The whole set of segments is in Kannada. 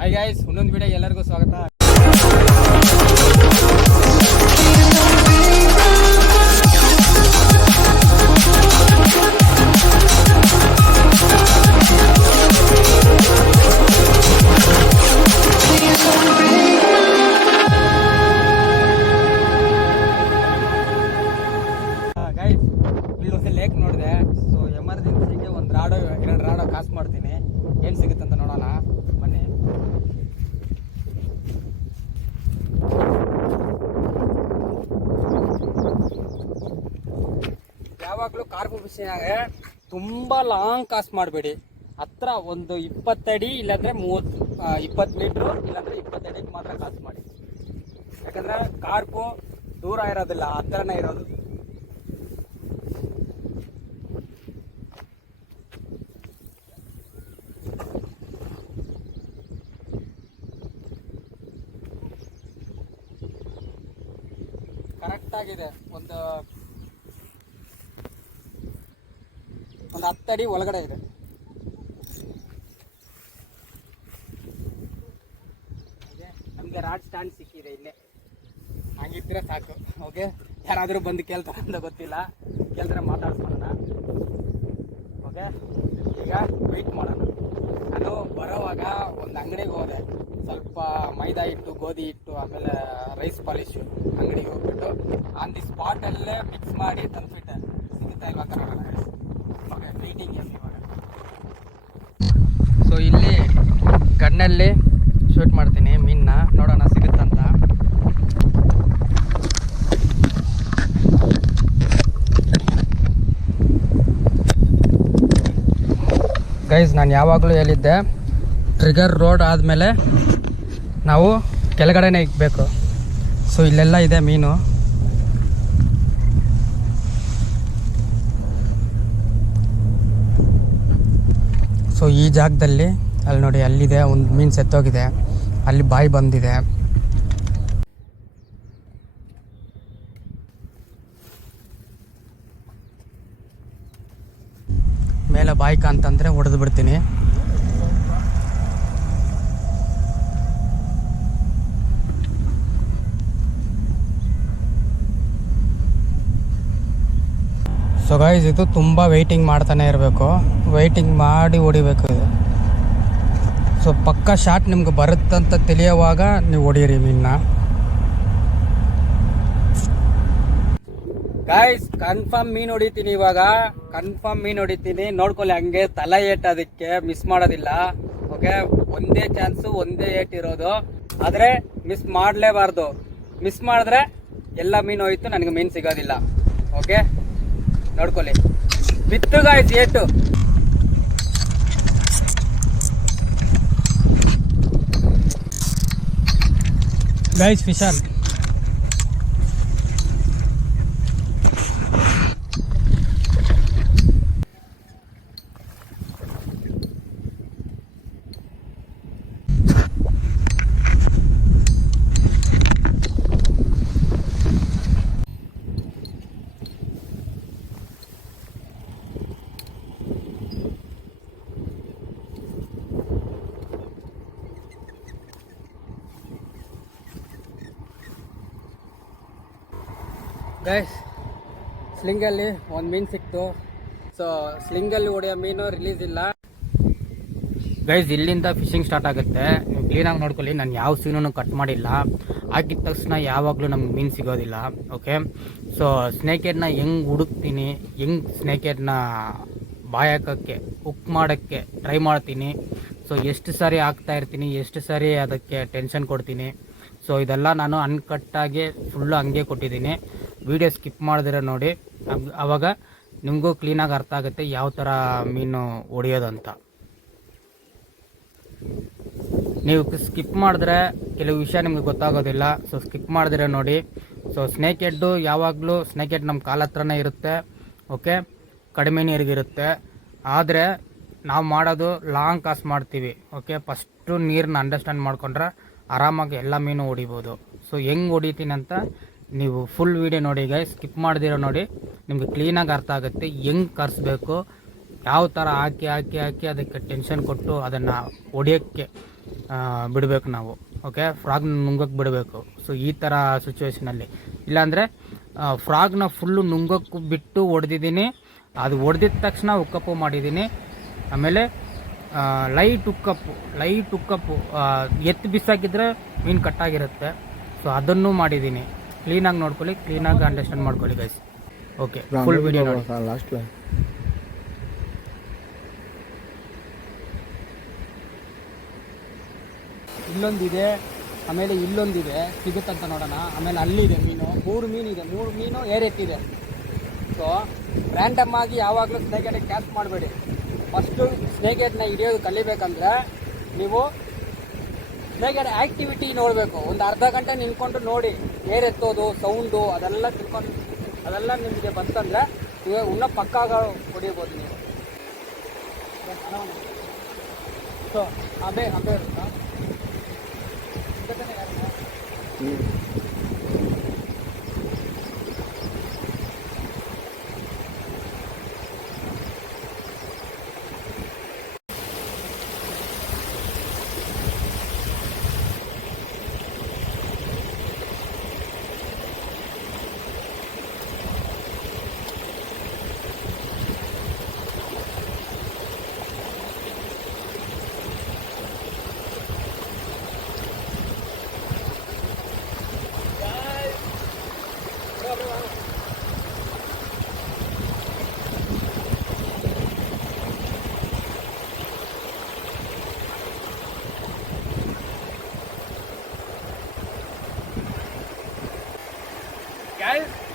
ಹಾಯ್ ಗೈಸ್, ಇನ್ನೊಂದು ವಿಡಿಯೋಗೆ ಎಲ್ಲರಿಗೂ ಸ್ವಾಗತ. ಗೈಸ್, ಇಲ್ಲೊಂದು ಲೇಕ್ ನೋಡಿದೆ. ಸೊ ಎಮರ್ಜೆನ್ಸಿಗೆ ಒಂದು ರಾಡೋ 2 ರಾಡೋ ಕಾಸು ಮಾಡ್ತೀನಿ. ಏನು ಸಿಗುತ್ತಂತ ನೋಡೋಣ ಬನ್ನಿ. ಯಾವಾಗಲೂ ಕಾರ್ಗೋ ಫಿಶಿಂಗ್ ತುಂಬ ಲಾಂಗ್ ಕಾಸ್ಟ್ ಮಾಡಬೇಡಿ. ಹತ್ರ ಒಂದು 20 ಅಡಿ ಇಲ್ಲಾಂದರೆ 20 ಮೀಟ್ರು ಇಲ್ಲಾಂದರೆ 20 ಅಡಿಗೆ ಮಾತ್ರ ಕಾಸ್ಟ್ ಮಾಡಿ. ಯಾಕಂದರೆ ಕಾರ್ಗೋ ದೂರ ಇರೋದಿಲ್ಲ, ಹತ್ರನೇ ಇರೋದು. ಕರೆಕ್ಟಾಗಿದೆ. ಒಂದು 10 ಅಡಿ ಒಳಗಡೆ ಇದೆ. ನಮಗೆ ರಾಡ್ ಸ್ಟ್ಯಾಂಡ್ ಸಿಕ್ಕಿದೆ ಇಲ್ಲೇ. ಹಂಗಿದ್ರೆ ಸಾಕು. ಓಕೆ, ಯಾರಾದರೂ ಬಂದು ಕೇಳ್ತಾರೆ ಅಂತ ಗೊತ್ತಿಲ್ಲ, ಕೇಳಿದ್ರೆ ಮಾತಾಡ್ಸೋಣ. ಓಕೆ, ಈಗ ವೆಯ್ಟ್ ಮಾಡೋಣ. ನಾನು ಬರೋವಾಗ ಒಂದು ಅಂಗಡಿಗೆ ಹೋದೆ. ಸ್ವಲ್ಪ ಮೈದಾ ಹಿಟ್ಟು, ಗೋಧಿ ಹಿಟ್ಟು, ಆಮೇಲೆ ರೈಸ್ ಪಾಲಿಶು ಅಂಗಡಿಗೆ ಹೋಗ್ಬಿಟ್ಟು ಆನ್ ದಿ ಸ್ಪಾಟಲ್ಲೇ ಮಿಕ್ಸ್ ಮಾಡಿ ತಂದುಬಿಟ್ಟೆ. ಸಿಗುತ್ತಾ ಇಲ್ವಾ ಕರೋಣ. ಓಕೆ, ಮೀಟಿಂಗ್ ಇವಾಗ. ಸೊ ಇಲ್ಲಿ ಗನ್ನಲ್ಲಿ ಶೂಟ್ ಮಾಡ್ತೀನಿ ಮೀನನ್ನ, ನೋಡೋಣ ಸಿಗುತ್ತಂತ. ಗೈಸ್, ನಾನು ಯಾವಾಗಲೂ ಹೇಳಿದ್ದೆ, ಟ್ರಿಗರ್ ರೋಡ್ ಆದಮೇಲೆ ನಾವು ಕೆಳಗಡೆನೇ ಇಕ್ಬೇಕು. ಸೊ ಇಲ್ಲೆಲ್ಲ ಇದೆ ಮೀನು. ಸೊ ಈ ಜಾಗದಲ್ಲಿ ಅಲ್ಲಿ ನೋಡಿ, ಅಲ್ಲಿದೆ ಒಂದು ಮೀನು ಸೆತ್ತೋಗಿದೆ, ಅಲ್ಲಿ ಬಾಯಿ ಬಂದಿದೆ. ಮೇಲೆ ಬಾಯಿ ಕಾಂತಂದ್ರೆ ಹೊಡೆದು ಬಿಡ್ತೀನಿ. ಸೊ ಗೈಸ್, ಇದು ತುಂಬ ವೆಯ್ಟಿಂಗ್ ಮಾಡ್ತಾನೆ ಇರಬೇಕು, ವೆಯ್ಟಿಂಗ್ ಮಾಡಿ ಹೊಡಿಬೇಕು ಇದು. ಸೊ ಪಕ್ಕ ಶಾಟ್ ನಿಮ್ಗೆ ಬರುತ್ತಂತ ತಿಳಿಯೋವಾಗ ನೀವು ಹೊಡೀರಿ ಮೀನನ್ನ. ಗೈಸ್, ಕನ್ಫರ್ಮ್ ಮೀನು ಹೊಡಿತೀನಿ ಇವಾಗ. ಕನ್ಫರ್ಮ್ ಮೀನು ಹೊಡಿತೀನಿ, ನೋಡ್ಕೊಳ್ಳಿ. ಹಂಗೆ ತಲೆ ಏಟ್ ಅದಕ್ಕೆ ಮಿಸ್ ಮಾಡೋದಿಲ್ಲ. ಓಕೆ, ಒಂದೇ ಚಾನ್ಸು, ಒಂದೇ ಏಟ್ ಇರೋದು. ಆದರೆ ಮಿಸ್ ಮಾಡಲೇಬಾರ್ದು. ಮಿಸ್ ಮಾಡಿದ್ರೆ ಎಲ್ಲ ಮೀನು ಹೋಯ್ತು, ನನಗೆ ಮೀನು ಸಿಗೋದಿಲ್ಲ. ಓಕೆ, ನೋಡ್ಕೊಳ್ಳಿ. ಬಿತ್ತು ಗಾಯ್ಸ್ ಏಟು. ಗೈಸ್, ಫಿಶರ್ ಗೈಸ್, ಸ್ಲಿಂಗಲ್ಲಿ ಒಂದು ಮೀನು ಸಿಕ್ತು. ಸೊ ಸ್ಲಿಂಗಲ್ಲಿ ಹೊಡೆಯೋ ಮೀನು ರಿಲೀಸ್ ಇಲ್ಲ. ಗೈಸ್, ಇಲ್ಲಿಂದ ಫಿಶಿಂಗ್ ಸ್ಟಾರ್ಟ್ ಆಗುತ್ತೆ. ನೀವು ಕ್ಲೀನಾಗಿ ನೋಡ್ಕೊಳ್ಳಿ. ನಾನು ಯಾವ ಸೀನೂ ಕಟ್ ಮಾಡಿಲ್ಲ. ಹಾಕಿದ ತಕ್ಷಣ ಯಾವಾಗಲೂ ನಮ್ಗೆ ಮೀನು ಸಿಗೋದಿಲ್ಲ. ಓಕೆ, ಸೊ ಸ್ನೇಕ್ ಹೆಡ್ನ ಹೆಂಗೆ ಹುಡುಕ್ತೀನಿ, ಹೆಂಗೆ ಸ್ನೇಕ್ ಹೆಡ್ನ ಬಾಯಾಕಕ್ಕೆ ಹುಕ್ ಮಾಡೋಕ್ಕೆ ಟ್ರೈ ಮಾಡ್ತೀನಿ. ಸೊ ಎಷ್ಟು ಸಾರಿ ಹಾಕ್ತಾ ಇರ್ತೀನಿ, ಎಷ್ಟು ಸಾರಿ ಅದಕ್ಕೆ ಟೆನ್ಷನ್ ಕೊಡ್ತೀನಿ. ಸೊ ಇದೆಲ್ಲ ನಾನು ಅನ್ಕಟ್ಟಾಗಿ ಫುಲ್ಲು ಹಂಗೆ ಕೊಟ್ಟಿದ್ದೀನಿ. ವಿಡಿಯೋ ಸ್ಕಿಪ್ ಮಾಡಿದ್ರೆ ನೋಡಿ, ಆವಾಗ ನಿಮಗೂ ಕ್ಲೀನಾಗಿ ಅರ್ಥ ಆಗುತ್ತೆ ಯಾವ ಥರ ಮೀನು ಹೊಡೆಯೋದಂತ. ನೀವು ಸ್ಕಿಪ್ ಮಾಡಿದ್ರೆ ಕೆಲವು ವಿಷಯ ನಿಮಗೆ ಗೊತ್ತಾಗೋದಿಲ್ಲ. ಸೊ ಸ್ಕಿಪ್ ಮಾಡಿದ್ರೆ ನೋಡಿ. ಸೊ ಸ್ನೇಕ್ ಹೆಡ್ಡು ಯಾವಾಗಲೂ ಸ್ನೇಕ್ ಹೆಡ್ ನಮ್ಮ ಕಾಲ ಹತ್ರನೇ ಇರುತ್ತೆ. ಓಕೆ, ಕಡಿಮೆ ನೀರಿಗಿರುತ್ತೆ. ಆದರೆ ನಾವು ಮಾಡೋದು ಲಾಂಗ್ ಕಾಸ್ಟ್ ಮಾಡ್ತೀವಿ. ಓಕೆ, ಫಸ್ಟು ನೀರನ್ನ ಅಂಡರ್ಸ್ಟ್ಯಾಂಡ್ ಮಾಡ್ಕೊಂಡ್ರೆ ಆರಾಮಾಗಿ ಎಲ್ಲ ಮೀನು ಹೊಡಿಬೋದು. ಸೊ ಹೆಂಗೆ ಹೊಡಿತೀನಿ ಅಂತ ನೀವು ಫುಲ್ ವೀಡಿಯೋ ನೋಡಿ ಗೈಸ್, ಸ್ಕಿಪ್ ಮಾಡ್ದಿರೋ ನೋಡಿ. ನಿಮಗೆ ಕ್ಲೀನಾಗಿ ಅರ್ಥ ಆಗುತ್ತೆ ಹೆಂಗೆ ಕರೆಸ್ಬೇಕು, ಯಾವ ಥರ ಹಾಕಿ ಅದಕ್ಕೆ ಟೆನ್ಷನ್ ಕೊಟ್ಟು ಅದನ್ನು ಹೊಡಿಯೋಕ್ಕೆ ಬಿಡಬೇಕು ನಾವು. ಓಕೆ, ಫ್ರಾಗ್ನ ನುಂಗೋಕ್ಕೆ ಬಿಡಬೇಕು. ಸೊ ಈ ಥರ ಸಿಚುವೇಷನಲ್ಲಿ, ಇಲ್ಲಾಂದರೆ ಫ್ರಾಗ್ನ ಫುಲ್ಲು ನುಂಗೋಕ್ಕೆ ಬಿಟ್ಟು ಹೊಡೆದಿದ್ದೀನಿ. ಅದು ಹೊಡೆದಿದ ತಕ್ಷಣ ಹುಕ್ಕಪ್ಪು ಮಾಡಿದ್ದೀನಿ. ಆಮೇಲೆ ಲೈಟ್ ಹುಕ್ಕಪ್ಪು ಎತ್ತು ಬಿಸಾಕಿದ್ರೆ ಮೀನು ಕಟ್ಟಾಗಿರುತ್ತೆ. ಸೊ ಅದನ್ನು ಮಾಡಿದ್ದೀನಿ. ಕ್ಲೀನಾಗಿ ನೋಡ್ಕೊಳ್ಳಿ, ಕ್ಲೀನಾಗಿ ಅಂಡರ್ಸ್ಟ್ಯಾಂಡ್ ಮಾಡ್ಕೊಳ್ಳಿ ಗೈಸ್. ಓಕೆ, ಫುಲ್ ವಿಡಿಯೋ ನೋಡಿ. ಲಾಸ್ಟ್ ಇಲ್ಲೊಂದಿದೆ, ಆಮೇಲೆ ಇಲ್ಲೊಂದಿದೆ, ಸಿಗುತ್ತಂತ ನೋಡೋಣ. ಆಮೇಲೆ ಅಲ್ಲಿದೆ ಮೀನು, 3 ಮೀನಿದೆ, 3 ಮೀನು ಏರೆತ್ತಿದೆ. ಸೊ ರ್ಯಾಂಡಮ್ ಆಗಿ ಯಾವಾಗಲೂ ಸ್ನೇಕ್ ಹೆಡ್ ಕ್ಯಾಚ್ ಮಾಡಬೇಡಿ. ಫಸ್ಟು ಸ್ನೇಕ್ ಹೆಡ್ನ ಹಿಡಿಯೋದು ಕಲಿಬೇಕಂದ್ರೆ ನೀವು ಸ್ನೇಕ್ ಹೆಡ್ ಆ್ಯಕ್ಟಿವಿಟಿ ನೋಡಬೇಕು. ಒಂದು ಅರ್ಧ ಗಂಟೆ ನಿಂತ್ಕೊಂಡು ನೋಡಿ, ಏರೆತ್ತೋದು, ಸೌಂಡು ಅದೆಲ್ಲ ತಿಳ್ಕೊಂಡು, ಅದೆಲ್ಲ ನಿಮಗೆ ಬಂತಂದರೆ ಇವಾಗ ಇನ್ನೂ ಪಕ್ಕಾಗ ಹೊಡಿಬೋದು ನೀವು. ಸೊ ಹಬೆ ಇರುತ್ತಾ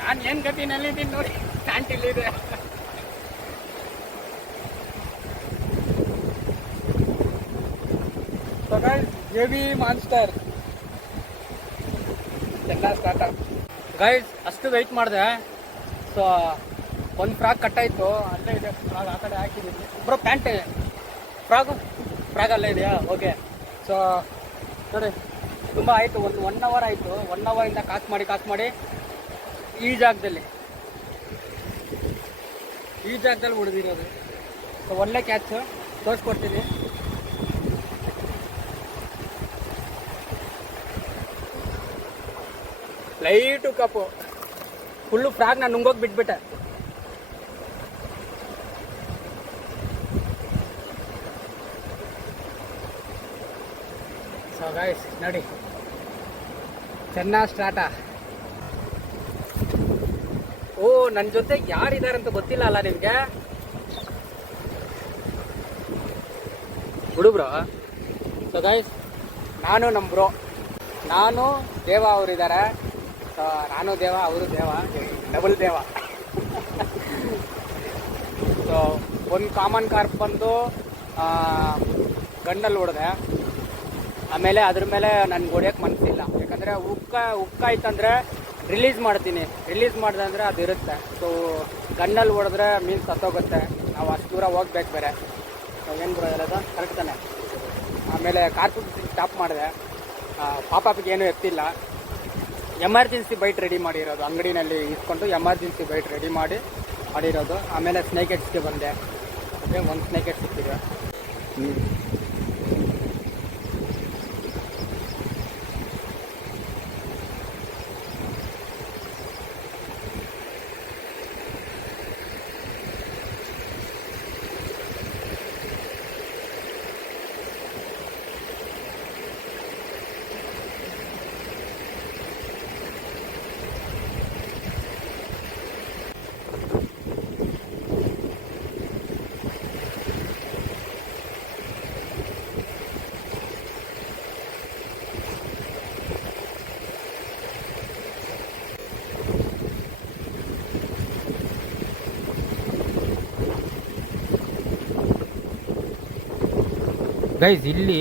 ನಾನು ಏನು ಗತಿನಲ್ಲಿದ್ದೀನಿ ನೋಡಿ, ಪ್ಯಾಂಟ್ ಇಲ್ಲಿದೆ. ಸೊ ಗೈಸ್, ಹೆವಿ ಮಾನ್ಸ್ಟರ್ ಚೆನ್ನಾಗಿ ಸ್ಟಾರ್ಟ್ ಗೈಸ್. ಅಷ್ಟು ವೆಯ್ಟ್ ಮಾಡಿದೆ. ಸೊ ಒಂದು ಫ್ರಾಗ್ ಕಟ್ಟಾಯಿತು, ಅಲ್ಲೇ ಇದೆ ಫ್ರಾಗ್, ಆ ಕಡೆ ಹಾಕಿದ್ದೀನಿ. ಬ್ರೋ ಪ್ಯಾಂಟ್ ಫ್ರಾಗ್ ಅಲ್ಲೇ ಇದೆಯಾ? ಓಕೆ. ಸೊ ನೋಡಿ, ತುಂಬ ಆಯಿತು, ಒಂದು 1 ಅವರ್ ಆಯಿತು. 1 ಅವರಿಂದ ಕಾಸು ಮಾಡಿ ಈ ಜಾಗದಲ್ಲಿ ಹೊಡೆದಿರೋದು. ಸೊ ಒಳ್ಳೆ ಕ್ಯಾಚು, ತೋರಿಸ್ಕೊಡ್ತೀನಿ. ಲೈಟು ಕಪ್ಪು, ಫುಲ್ಲು ಫ್ರಾಗ್ ನಾನು ನುಂಗೋಗಿ ಬಿಟ್ಬಿಟ್ಟೆ. ಸೊ ಗೈಸ್ ನೋಡಿ, ಚೆನ್ನಾಗಿ ಸ್ಟಾರ್ಟಾ. ಓ, ನನ್ನ ಜೊತೆ ಯಾರಿದ್ದಾರೆ ಅಂತ ಗೊತ್ತಿಲ್ಲ ಅಲ್ಲ ನಿಮಗೆ? ಬಿಡು ಬ್ರೋ. ಸೊ ಗೈಸ್, ನಾನು ನಮ್ಮ ಬ್ರೋ, ನಾನು ದೇವ ಅವರಿದ್ದಾರೆ. ಸೊ ನಾನು ದೇವ, ಅವರು ದೇವ, ಡಬಲ್ ದೇವ. ಸೊ ಒಂದು ಕಾಮನ್ ಕಾರ್ಪ್ ಬಂದು ಗಂಡಲ್ಲಿ ಹೊಡೆದೆ. ಆಮೇಲೆ ಅದ್ರ ಮೇಲೆ ನನಗೆ ಹೊಡೆಯೋಕ್ಕೆ ಮನಸ್ಸಿಲ್ಲ, ಯಾಕಂದರೆ ಉಕ್ಕಾಯ್ತಂದರೆ ರಿಲೀಸ್ ಮಾಡ್ತೀನಿ. ರಿಲೀಸ್ ಮಾಡಿದೆ ಅಂದರೆ ಅದು ಇರುತ್ತೆ. ಸೊ ಗನ್ನಲ್ಲಿ ಹೊಡೆದ್ರೆ ಮೀನು ಸತ್ತೋಗುತ್ತೆ, ನಾವು ಅಷ್ಟು ದೂರ ಹೋಗ್ಬೇಕು ಬೇರೆ. ಏನು ಬ್ರೋ ಹೇಳೋದು ಕರೆಕ್ಟ್ ತಾನೆ. ಆಮೇಲೆ ಕಾರ್ಪೆಟ್ ಸ್ಟಾಪ್ ಮಾಡಿದೆ. ಪಾಪಾಪಿಗೆ ಏನೂ ಎತ್ತಿಲ್ಲ. ಎಮರ್ಜೆನ್ಸಿ ಬೈಟ್ ರೆಡಿ ಮಾಡಿರೋದು, ಅಂಗಡಿನಲ್ಲಿ ಇಸ್ಕೊಂಡು ಎಮರ್ಜೆನ್ಸಿ ಬೈಟ್ ರೆಡಿ ಮಾಡಿರೋದು. ಆಮೇಲೆ ಸ್ನೇಕ್ ಹೆಡ್ಸ್ಗೆ ಬಂದೆ. ಓಕೆ, ಒಂದು ಸ್ನೇಕ್ ಹೆಡ್ ಸಿಕ್ಕಿದೆ. ಗೈಸ್, ಇಲ್ಲಿ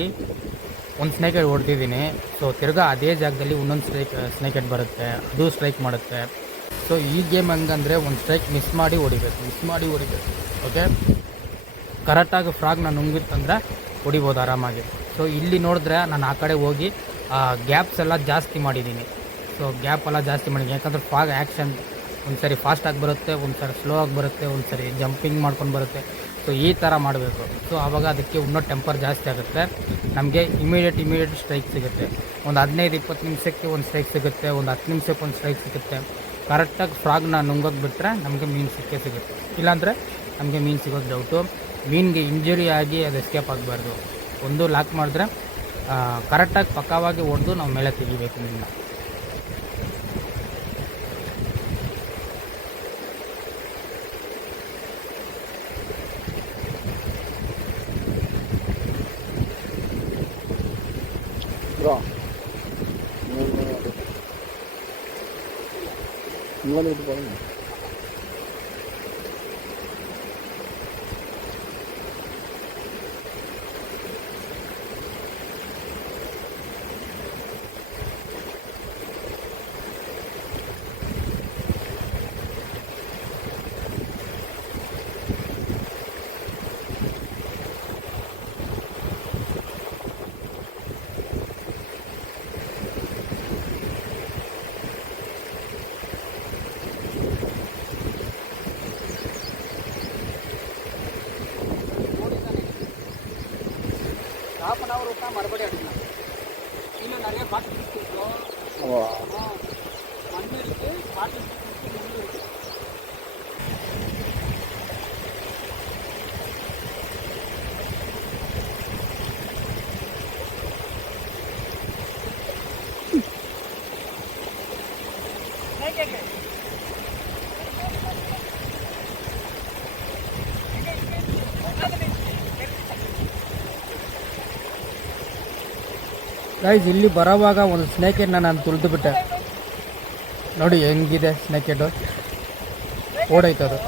ಒಂದು ಸ್ನೇಕ್ ಹೆಡ್ ಹೊಡೆದಿದ್ದೀನಿ. ಸೊ ತಿರ್ಗಾ ಅದೇ ಜಾಗದಲ್ಲಿ ಇನ್ನೊಂದು ಸ್ನೇಕ್ ಹೆಡ್ ಬರುತ್ತೆ, ಅದು ಸ್ಟ್ರೈಕ್ ಮಾಡುತ್ತೆ. ಸೊ ಈ ಗೇಮ್ ಹಂಗಂದರೆ ಒಂದು ಸ್ಟ್ರೈಕ್ ಮಿಸ್ ಮಾಡಿ ಹೊಡಿಬೇಕು. ಓಕೆ, ಕರೆಕ್ಟಾಗಿ ಫ್ರಾಗ್ನ ನುಂಗಿತ್ತಂದರೆ ಹೊಡಿಬೋದು ಆರಾಮಾಗಿ. ಸೊ ಇಲ್ಲಿ ನೋಡಿದ್ರೆ ನಾನು ಆ ಕಡೆ ಹೋಗಿ ಗ್ಯಾಪ್ಸ್ ಎಲ್ಲ ಜಾಸ್ತಿ ಮಾಡಿದ್ದೀನಿ. ಸೊ ಗ್ಯಾಪ್ ಎಲ್ಲ ಜಾಸ್ತಿ ಮಾಡಿದ್ದೀನಿ, ಯಾಕಂದರೆ ಫ್ರಾಗ್ ಆ್ಯಕ್ಷನ್ ಒಂದು ಸರಿ ಫಾಸ್ಟಾಗಿ ಬರುತ್ತೆ, ಒಂದು ಸರಿ ಸ್ಲೋ ಆಗಿ ಬರುತ್ತೆ, ಒಂದು ಸರಿ ಜಂಪಿಂಗ್ ಮಾಡ್ಕೊಂಡು ಬರುತ್ತೆ. ಸೊ ಈ ಥರ ಮಾಡಬೇಕು. ಸೊ ಆವಾಗ ಅದಕ್ಕೆ ಇನ್ನೂ ಟೆಂಪರ್ ಜಾಸ್ತಿ ಆಗುತ್ತೆ. ನಮಗೆ ಇಮಿಡಿಯೇಟ್ ಸ್ಟ್ರೈಕ್ ಸಿಗುತ್ತೆ. ಒಂದು 15-20 ನಿಮಿಷಕ್ಕೆ ಒಂದು ಸ್ಟ್ರೈಕ್ ಸಿಗುತ್ತೆ, ಒಂದು 10 ನಿಮಿಷಕ್ಕೆ ಒಂದು ಸ್ಟ್ರೈಕ್ ಸಿಗುತ್ತೆ. ಕರೆಕ್ಟಾಗಿ ಫ್ರಾಗ್ನ ನುಂಗೋಕೆ ಬಿಟ್ಟರೆ ನಮಗೆ ಮೀನು ಸಿಗುತ್ತೆ. ಇಲ್ಲಾಂದರೆ ನಮಗೆ ಮೀನು ಸಿಗೋದು ಡೌಟು. ಮೀನಿಗೆ ಇಂಜುರಿ ಆಗಿ ಅದು ಎಸ್ಕೇಪ್ ಆಗಬಾರ್ದು. ಒಂದು ಲಾಕ್ ಮಾಡಿದ್ರೆ ಕರೆಕ್ಟಾಗಿ ಪಕ್ಕವಾಗಿ ಹೊಡೆದು ನಾವು ಮೇಲೆ ತೆಗಿಬೇಕು ಮೀನನ್ನ. हाफ एन आवर ऊपर मरबड़ी अड़ना इन्हें नरिया बाटल मंदिर बाटल ಗೈಸ್ ಇಲ್ಲಿ ಬರೋವಾಗ ಒಂದು ಸ್ನೇಕ್ ಹೆಡ್ನ ನಾನು ತುಳಿದು ಬಿಟ್ಟೆ. ನೋಡಿ ಹೆಂಗಿದೆ ಸ್ನೇಕ್ ಹೆಡ್, ಓಡೈತದು.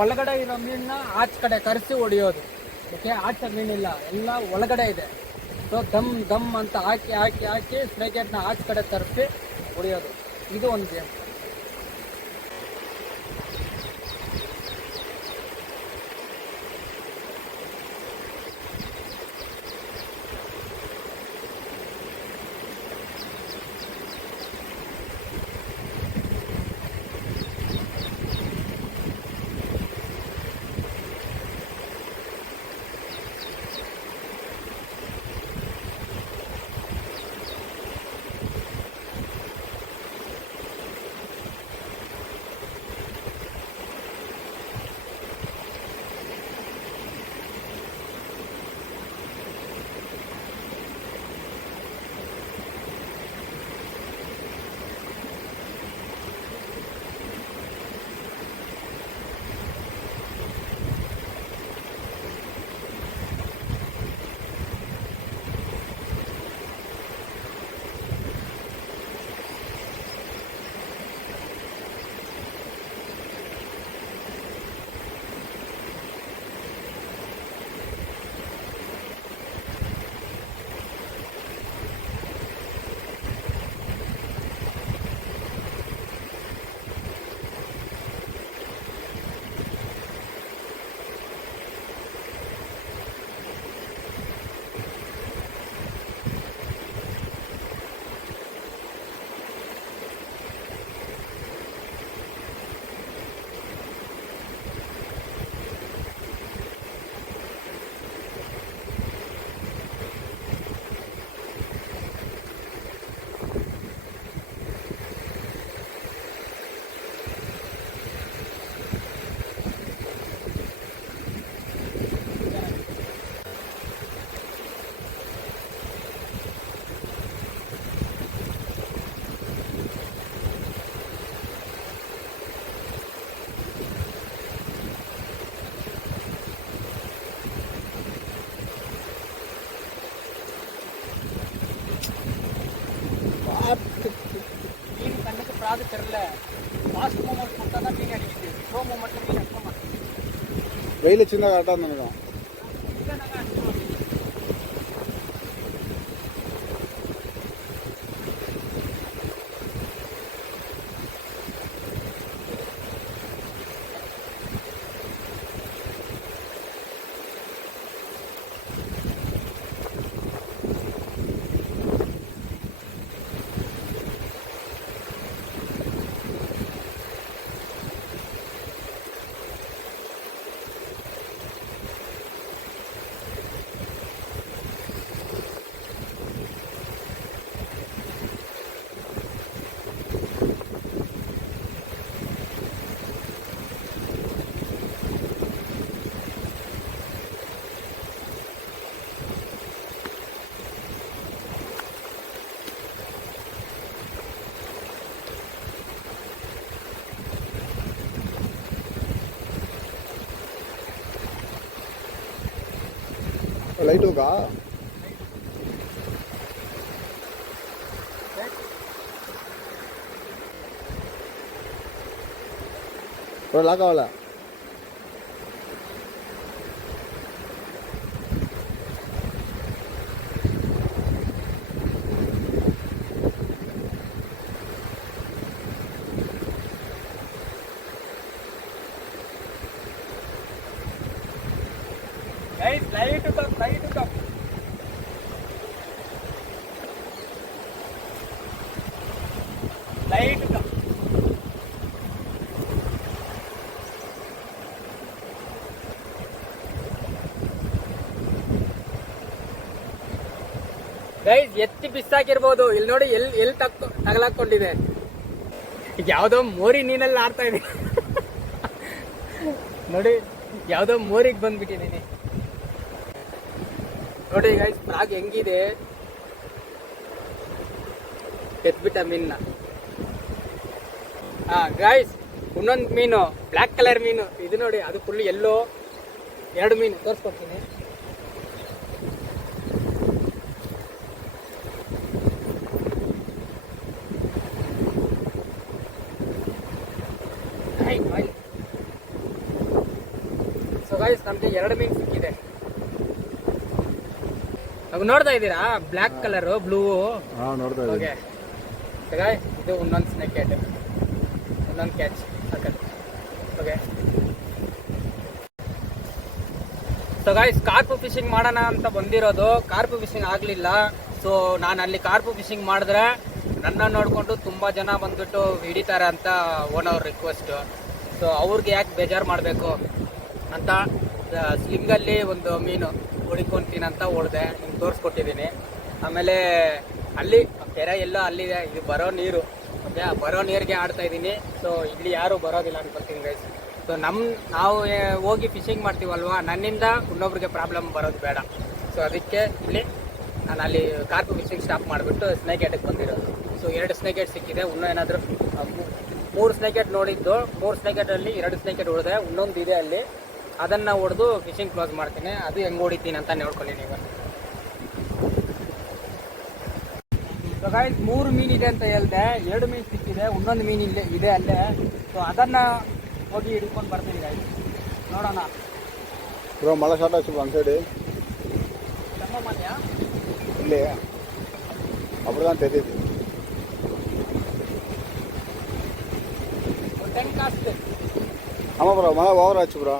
ಒಳಗಡೆ ಇರೋ ಮೀನನ್ನ ಆಚೆ ಕಡೆ ಕರೆಸಿ ಹೊಡಿಯೋದು. ಓಕೆ, ಆಚೆ ಮೀನಿಲ್ಲ, ಎಲ್ಲ ಒಳಗಡೆ ಇದೆ. ಸೊ ದಮ್ ಅಂತ ಹಾಕಿ ಹಾಕಿ ಹಾಕಿ ಸ್ನೇಕ್ ಹೆಡ್ನ ಆಚೆ ಕಡೆ ತರಿಸಿ ಹೊಡಿಯೋದು. ಇದು ಒಂದು ಗೇಮ್. ಅದು ತೆರಲೆ ಫಾಸ್ಟ್ ಮೂಮೆಂಟ್ ಕೊಡ್ತಾಗ ಮೀನು ಹಿಡಿತೀವಿ, ಸ್ಲೋ ಮೂಮೆಂಟ್ ಮೀನು ಹಿಡ್ಕೊಂಡು ಮಾಡ್ತೀವಿ. வெயில் சின்ன ஆட்டா ನನಗೆ ಲೈಟ್ ಹೋಗಾ ಲಾಕ್ ಆಗಲ್ಲ. ಲೈಟ್ ಕಪ್ ಗೈಸ್ ಎತ್ತಿ ಬಿಸಾಕಿರ್ಬೋದು. ಇಲ್ಲಿ ನೋಡಿ ಎಲ್ಲಿ ತಗಲಾಕೊಂಡಿದೆ. ಈಗ ಯಾವ್ದೋ ಮೋರಿ ನೀನಲ್ಲಿ ಆಡ್ತಾ ಇದೆ ನೋಡಿ, ಯಾವ್ದೋ ಮೋರಿಗೆ ಬಂದ್ಬಿಟ್ಟಿದ್ದೀನಿ ನೋಡಿ ಗೈಸ್. ಫ್ರಾಗ್ ಹೆಂಗಿದೆ, ಎತ್ಬಿಟ್ಟ ಮೀನ್ನ. ಗೈಸ್ ಇನ್ನೊಂದು ಮೀನು, ಬ್ಲ್ಯಾಕ್ ಕಲರ್ ಮೀನು ಇದು ನೋಡಿ, ಅದು ಫುಲ್ ಎಲ್ಲೋ. 2 ಮೀನು ತೋರಿಸ್ಕೊಡ್ತೀನಿ. ಸೊ ಗೈಸ್ ನಮ್ಗೆ 2 ಮೀನು ಸಿಕ್ಕಿದೆ. ನೋಡ್ತಾ ಇದ್ದೀರಾ, ಬ್ಲ್ಯಾಕ್ ಕಲರ್ ಬ್ಲೂ. ನೋಡ್ತಾ ಓಕೆ ಗೈಸ್, ಇದು ಇನ್ನೊಂದು ಸ್ನೇಕ್ ಹೆಡ್, ಇನ್ನೊಂದು ಕ್ಯಾಚ್ ಹಾಕತ್ತೆ. Okay so guys, carp fishing ಮಾಡೋಣ ಅಂತ ಬಂದಿರೋದು. ಕಾರ್ಪು ಫಿಶಿಂಗ್ ಆಗಲಿಲ್ಲ. ಸೊ ನಾನು ಅಲ್ಲಿ ಕಾರ್ಪು ಫಿಶಿಂಗ್ ಮಾಡಿದ್ರೆ ನನ್ನ ನೋಡಿಕೊಂಡು ತುಂಬ ಜನ ಬಂದ್ಬಿಟ್ಟು ಹಿಡಿತಾರೆ ಅಂತ ಓನರ್ ರಿಕ್ವೆಸ್ಟ್. ಸೊ ಅವ್ರಿಗೆ ಯಾಕೆ ಬೇಜಾರು ಮಾಡಬೇಕು ಅಂತ ಸ್ಲಿಂಗಲ್ಲಿ ಒಂದು ಮೀನು ಹೊಡಿಕೊಂತೀನಂತ ಹೊಡೆದೆ, ನಿಮ್ಗೆ ತೋರಿಸ್ಕೊಟ್ಟಿದ್ದೀನಿ. ಆಮೇಲೆ ಅಲ್ಲಿ ಕೆರೆ ಎಲ್ಲ ಅಲ್ಲಿದೆ, ಇದು ಬರೋ ನೀರು. ಓಕೆ, ಬರೋ ನೀರಿಗೆ ಆಡ್ತಾ ಇದ್ದೀನಿ. ಸೊ ಇಲ್ಲಿ ಯಾರು ಬರೋದಿಲ್ಲ ಅನ್ಕೊತೀನಿ ಗೈಸ್. ಸೊ ನಾವು ಹೋಗಿ ಫಿಶಿಂಗ್ ಮಾಡ್ತೀವಲ್ವಾ, ನನ್ನಿಂದ ಇನ್ನೊಬ್ರಿಗೆ ಪ್ರಾಬ್ಲಮ್ ಬರೋದು ಬೇಡ. ಸೊ ಅದಕ್ಕೆ ಇಲ್ಲಿ ನಾನು ಅಲ್ಲಿ ಕಾರ್ಪು ಫಿಶಿಂಗ್ ಸ್ಟಾಪ್ ಮಾಡಿಬಿಟ್ಟು ಸ್ನೇಕ್ ಹೆಡ್ಗೆ ಬಂದಿರೋದು. ಸೊ 2 ಸ್ನೇಕ್ ಹೆಡ್ ಸಿಕ್ಕಿದೆ. ಇನ್ನೂ ಏನಾದರೂ 3 ಸ್ನೇಕ್ ಹೆಡ್ ನೋಡಿದ್ದು, 3 ಸ್ನೇಕ್ ಹೆಡ್ಡಲ್ಲಿ 2 ಸ್ನೇಕ್ ಹೆಡ್ ಹೊಡೆದೆ. ಇನ್ನೊಂದು ಇದೆ ಅಲ್ಲಿ, ಅದನ್ನು ಹೊಡೆದು ಫಿಶಿಂಗ್ ಕ್ಲೋಸ್ ಮಾಡ್ತೀನಿ. ಅದು ಹೆಂಗೆ ಹೊಡಿತೀನಿ ಅಂತ ನೋಡ್ಕೊಂಡಿನಿ ಈಗ. ಸೊ ಗೈಸ್ 3 ಮೀನಿದೆ ಅಂತ ಹೇಳಿದೆ, 2 ಮೀನು ಸಿಕ್ಕಿದೆ, ಇನ್ನೊಂದು ಮೀನು ಇಲ್ಲೇ ಇದೆ ಅಲ್ಲೇ. ಸೊ ಅದನ್ನು ಹೋಗಿ ಹಿಡ್ಕೊಂಡು ಬರ್ತೀನಿ ಗೈಸ್, ನೋಡೋಣ. ಬ್ರೋ ಮಳೆ ಶಾರ್ಟ್ ಆಯ್ತು ಒಂದು ಸೈಡ್ ಸಂಗಮನ್ಯ ಇಲ್ಲಿ அப்படிதான் தெரியுது. ஒரு 10 காஸ்ட். ஆமாம் ப்ரோ, மழை ஓவர் ஆச்சு ப்ரோ.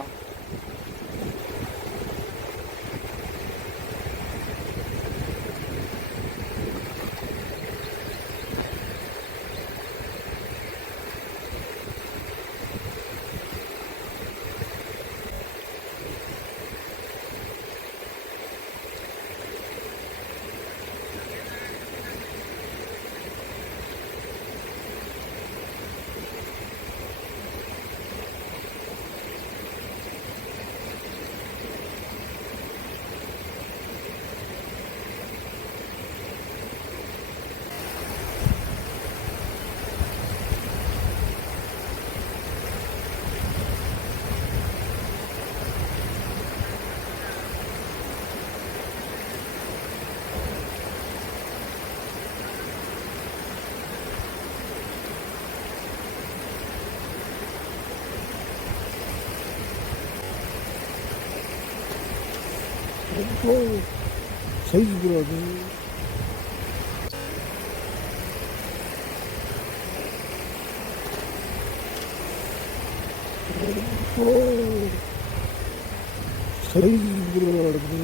ಸೈಜ್ ಬ್ರೋ ಅದು. ಸೈಜ್ ಬ್ರೋ ಅದು.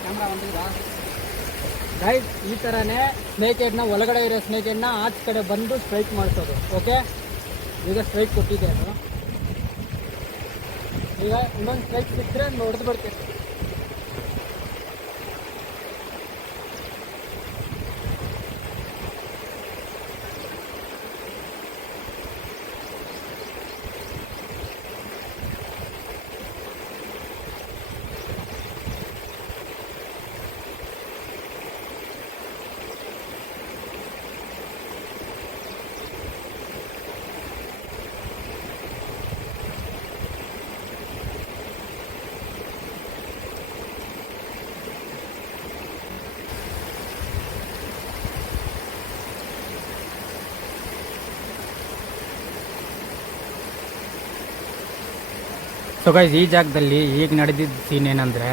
ಕ್ಯಾಮ್ರಾ ಬಂದಿದ್ರಾ ಗೈಸ್? ಈ ಥರನೇ ಸ್ನೇಕ್ ಹೆಡ್ನ ಒಳಗಡೆ ಇರೋ ಸ್ನೇಕ್ ಹೆಡ್ನ ಆಚೆ ಕಡೆ ಬಂದು ಸ್ಟ್ರೈಕ್ ಮಾಡಿಸೋದು. ಓಕೆ, ಈಗ ಸ್ಟ್ರೈಕ್ ಕೊಟ್ಟಿದೆ ಅದು. ಈಗ ಇನ್ನೊಂದು ಸ್ಟ್ರೈಕ್ ಸಿಕ್ಕರೆ ಹೊಡೆದು ಬರ್ತೀವಿ. ಸೊ ಗೈಸ್, ಈ ಜಾಗದಲ್ಲಿ ಈಗ ನಡೆದಿದ್ದ ಸೀನ್ ಏನಂದರೆ,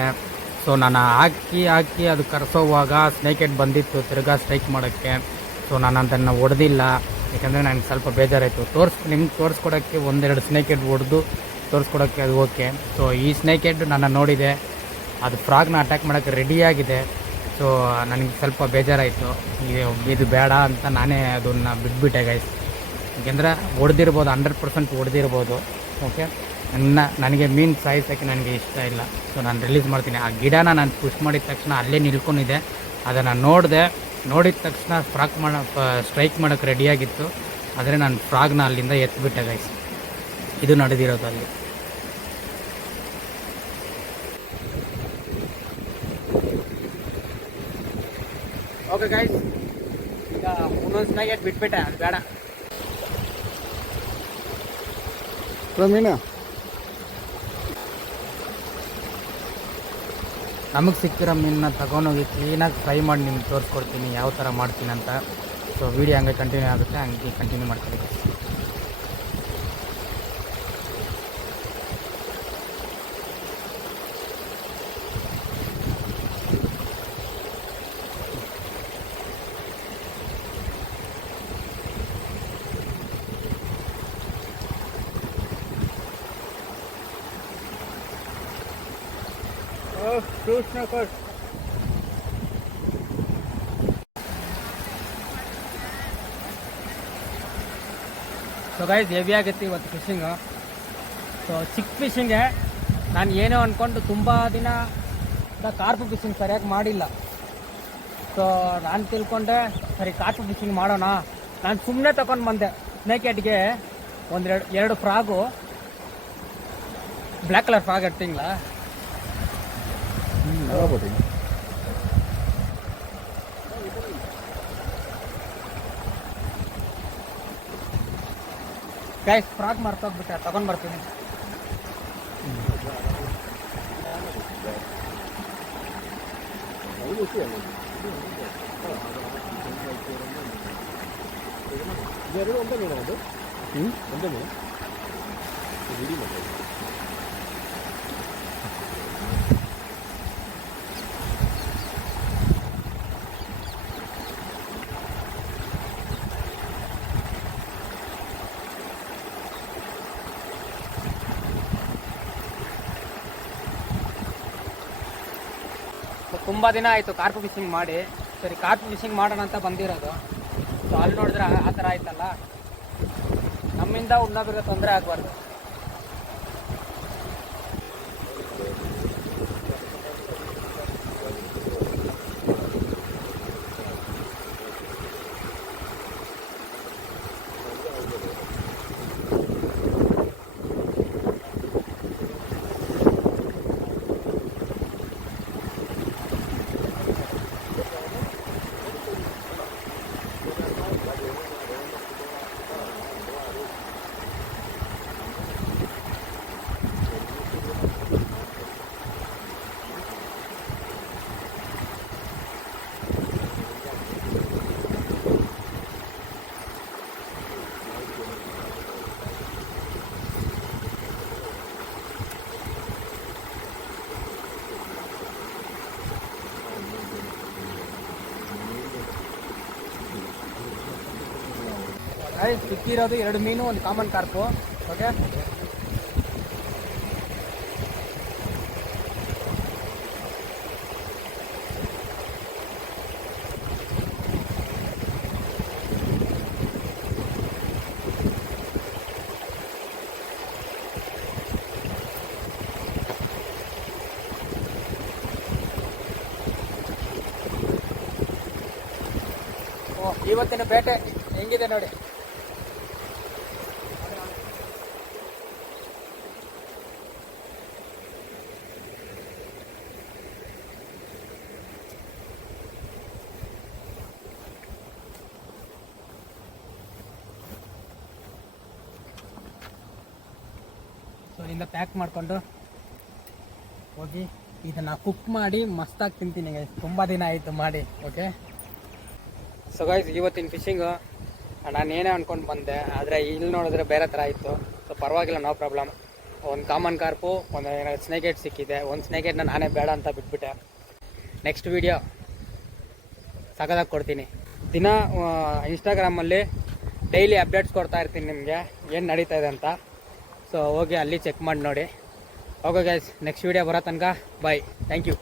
ಸೊ ನಾನು ಹಾಕಿ ಅದು ಕರೆಸೋವಾಗ ಸ್ನೇಕ್ ಹೆಡ್ ಬಂದಿತ್ತು ತಿರ್ಗಾ ಸ್ಟ್ರೈಕ್ ಮಾಡೋಕ್ಕೆ. ಸೊ ನಾನು ಅದನ್ನು ಹೊಡೆದಿಲ್ಲ, ಯಾಕಂದರೆ ನನಗೆ ಸ್ವಲ್ಪ ಬೇಜಾರಾಯಿತು. ನಿಮ್ಗೆ ತೋರಿಸ್ಕೊಡೋಕ್ಕೆ ಒಂದೆರಡು ಸ್ನೇಕ್ ಹೆಡ್ ಹೊಡೆದು ತೋರಿಸ್ಕೊಡೋಕ್ಕೆ ಅದು ಓಕೆ. ಸೊ ಈ ಸ್ನೇಕ್ ಹೆಡ್ ನಾನು ನೋಡಿದೆ, ಅದು ಫ್ರಾಗ್ನ ಅಟ್ಯಾಕ್ ಮಾಡೋಕ್ಕೆ ರೆಡಿಯಾಗಿದೆ. ಸೊ ನನಗೆ ಸ್ವಲ್ಪ ಬೇಜಾರಾಯಿತು, ಇದು ಬೇಡ ಅಂತ ನಾನೇ ಅದನ್ನು ಬಿಟ್ಬಿಟ್ಟೆ ಗೈಸ್. ಯಾಕೆಂದರೆ ಹೊಡೆದಿರ್ಬೋದು, 100% ಹೊಡೆದಿರ್ಬೋದು. ಓಕೆ, ನನಗೆ ಮೀನು ಸಾಯಿಸೋಕ್ಕೆ ನನಗೆ ಇಷ್ಟ ಇಲ್ಲ. ಸೊ ನಾನು ರಿಲೀಸ್ ಮಾಡ್ತೀನಿ. ಆ ಗಿಡನ ನಾನು ಪುಷ್ ಮಾಡಿದ ತಕ್ಷಣ ಅಲ್ಲೇ ನಿಲ್ಕೊಂಡಿದ್ದೆ, ಅದನ್ನು ನೋಡಿದ ತಕ್ಷಣ ಸ್ಟ್ರೈಕ್ ಮಾಡೋಕ್ಕೆ ರೆಡಿಯಾಗಿತ್ತು. ಆದರೆ ನಾನು ಫ್ರಾಗ್ನ ಅಲ್ಲಿಂದ ಎತ್ತಿಬಿಟ್ಟೆ ಗೈಸ್. ಇದು ನಡೆದಿರೋದು ಅಲ್ಲಿ. ಓಕೆ ಗೈಸ್, ಈಗ ಇನ್ನೊಂದು ಸ್ನೇಕ್ ಹೆಡ್ ಬಿಟ್ಬಿಟ್ಟೆ, ಅದು ಬೇಡ. ಮೀನಾ ನಮಗೆ ಸಿಕ್ಕಿರೋ ಮೀನನ್ನ ತಗೊಂಡೋಗಿ ಕ್ಲೀನಾಗಿ ಫ್ರೈ ಮಾಡಿ ನಿಮ್ಗೆ ತೋರಿಸ್ಕೊಡ್ತೀನಿ ಯಾವ ಥರ ಮಾಡ್ತೀನಿ ಅಂತ. ಸೊ ವೀಡಿಯೋ ಹಂಗೆ ಕಂಟಿನ್ಯೂ ಆಗುತ್ತೆ, ಹಂಗೆ ಕಂಟಿನ್ಯೂ ಮಾಡ್ತೀನಿ. ಸೊ ಗೈಸ್, ಹೆವಿ ಆಗುತ್ತೆ ಇವತ್ತು ಫಿಶಿಂಗು. ಸೊ ಚಿಕ್ಕ ಫಿಶಿಂಗೆ ನಾನು ಏನೋ ಅಂದ್ಕೊಂಡು ತುಂಬ ದಿನ ಕಾರ್ಪು ಫಿಶಿಂಗ್ ಸರಿಯಾಗಿ ಮಾಡಿಲ್ಲ. ಸೊ ನಾನು ತಿಳ್ಕೊಂಡೆ ಸರಿ ಕಾರ್ಪು ಫಿಶಿಂಗ್ ಮಾಡೋಣ. ನಾನು ಸುಮ್ಮನೆ ತಗೊಂಡು ಬಂದೆ ಸ್ನೇಕ್ ಹೆಡ್ಗೆ ಎರಡು ಫ್ರಾಗು, ಬ್ಲ್ಯಾಕ್ ಕಲರ್ ಫ್ರಾಗ್ ಇರ್ತಿಂಗ್ಲಾ. ಗೈಸ್, ಫ್ರಾಗ್ ಮರ್ತೋಗ್ಬಿಟ್ಟೆ, ತಗೊಂಡ್ ಬರ್ತೀನಿ. ತುಂಬ ದಿನ ಆಯಿತು ಕಾರ್ಪು ಫಿಶಿಂಗ್ ಮಾಡಿ. ಸರಿ, ಕಾರ್ಪು ಫಿಶಿಂಗ್ ಮಾಡೋಣ ಅಂತ ಬಂದಿರೋದು. ಸೊ ಅಲ್ಲಿ ನೋಡಿದ್ರೆ ಆ ಥರ ಆಯ್ತಲ್ಲ, ನಮ್ಮಿಂದ ಇನ್ನೊಬ್ರಿಗೆ ತೊಂದರೆ ಆಗಬಾರ್ದು. ಸಿಕ್ಕಿರೋದು 2 ಮೀನು, ಒಂದು ಕಾಮನ್ ಕಾರ್ಪು. ಓಕೆ, ಇವತ್ತಿನ ಬೇಟೆ ಹೆಂಗಿದೆ ನೋಡಿ. ಸೊ ಇಲ್ಲಿಂದ ಪ್ಯಾಕ್ ಮಾಡಿಕೊಂಡು ಹೋಗಿ ಇದನ್ನು ಕುಕ್ ಮಾಡಿ ಮಸ್ತಾಗಿ ತಿಂತೀನಿ. ತುಂಬ ದಿನ ಆಯಿತು ಮಾಡಿ. ಓಕೆ, ಸೊ ಗೈಸ್, ಇವತ್ತಿನ ಫಿಶಿಂಗು ನಾನು ಏನೇ ಅಂದ್ಕೊಂಡು ಬಂದೆ, ಆದರೆ ಇಲ್ಲಿ ನೋಡಿದ್ರೆ ಬೇರೆ ಥರ ಇತ್ತು. ಸೊ ಪರವಾಗಿಲ್ಲ, ನೋ ಪ್ರಾಬ್ಲಮ್. ಒಂದು ಕಾಮನ್ ಕಾರ್ಪು, ಒಂದು ಸ್ನೇಕ್ ಹೆಡ್ ಸಿಕ್ಕಿದೆ. ಒಂದು ಸ್ನೇಕ್ ಹೆಡ್ನ ನಾನೇ ಬೇಡ ಅಂತ ಬಿಟ್ಬಿಟ್ಟೆ. ನೆಕ್ಸ್ಟ್ ವೀಡಿಯೋ ಸಖತ್ತಾಗಿ ಕೊಡ್ತೀನಿ. ದಿನ ಇನ್ಸ್ಟಾಗ್ರಾಮಲ್ಲಿ ಡೈಲಿ ಅಪ್ಡೇಟ್ಸ್ ಕೊಡ್ತಾ ಇರ್ತೀನಿ ನಿಮಗೆ ಏನು ನಡೀತಾ ಇದೆ ಅಂತ. ಸೊ ಹೋಗಿ ಅಲ್ಲಿ ಚೆಕ್ ಮಾಡಿ ನೋಡಿ. ಓಕೆ ಗೈಸ್, ನೆಕ್ಸ್ಟ್ ವೀಡಿಯೋ ಬರೋ ತನಕ ಬಾಯ್, ಥ್ಯಾಂಕ್ ಯು.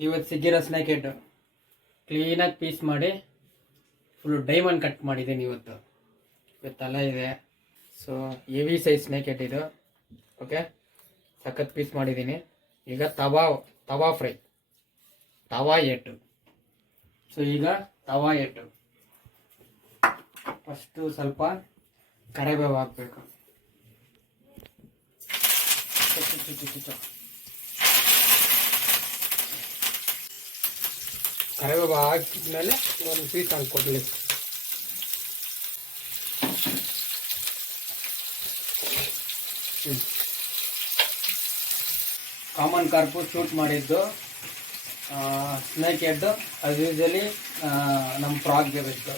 ಇವತ್ತು ಸಿಕ್ಕಿರೋ ಸ್ನೇಕ್ ಹೆಡ್ ಕ್ಲೀನಾಗಿ ಪೀಸ್ ಮಾಡಿ ಫುಲ್ಲು ಡೈಮಂಡ್ ಕಟ್ ಮಾಡಿದ್ದೀನಿ ಇವತ್ತು ತಲೆ ಇದೆ. So heavy size snake head ಇದು. ಓಕೆ, ಸಖತ್ ಪೀಸ್ ಮಾಡಿದ್ದೀನಿ. ಈಗ ತವಾ ಫ್ರೈ, ತವಾ ಎಟ್ಟು. ಸೊ ಈಗ ತವಾ ಎಟ್ಟು ಫಸ್ಟು ಸ್ವಲ್ಪ ಕರಿಬೇವು ಹಾಕಬೇಕು. ಕರಿಬೇವು ಹಾಕಿದ್ಮೇಲೆ ಒಂದು ಪೀಸ್ ಹಾಕ್ಕೊಡ್ಲಿ. ಕಾಮನ್ ಕಾರ್ಪು ಶೂಟ್ ಮಾಡಿದ್ದು, ಸ್ನೇಕ್ ಹೆಡ್ ಅದು ಯೂಸಲಿ ನಮ್ಮ ಫ್ರಾಗ್ಗೆ ಬೇಕು.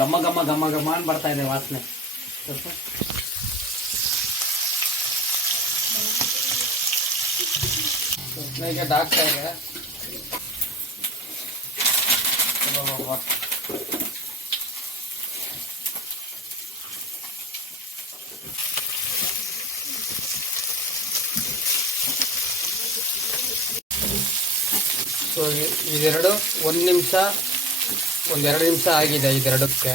ಘಮ ಘಮ ಘಮ ಘಮ ಅಂತ ಬರ್ತಾ ಇದೆ ವಾಸನೆ. ಸ್ವಲ್ಪ ಸ್ನೇಕ್ ಹೆಡ್ ಹಾಕ್ತಾ ಇದೆ. ಸೊ ಇದೆರಡು 1 ನಿಮಿಷ, 1-2 ನಿಮಿಷ ಆಗಿದೆ ಇದೆರಡಕ್ಕೆ.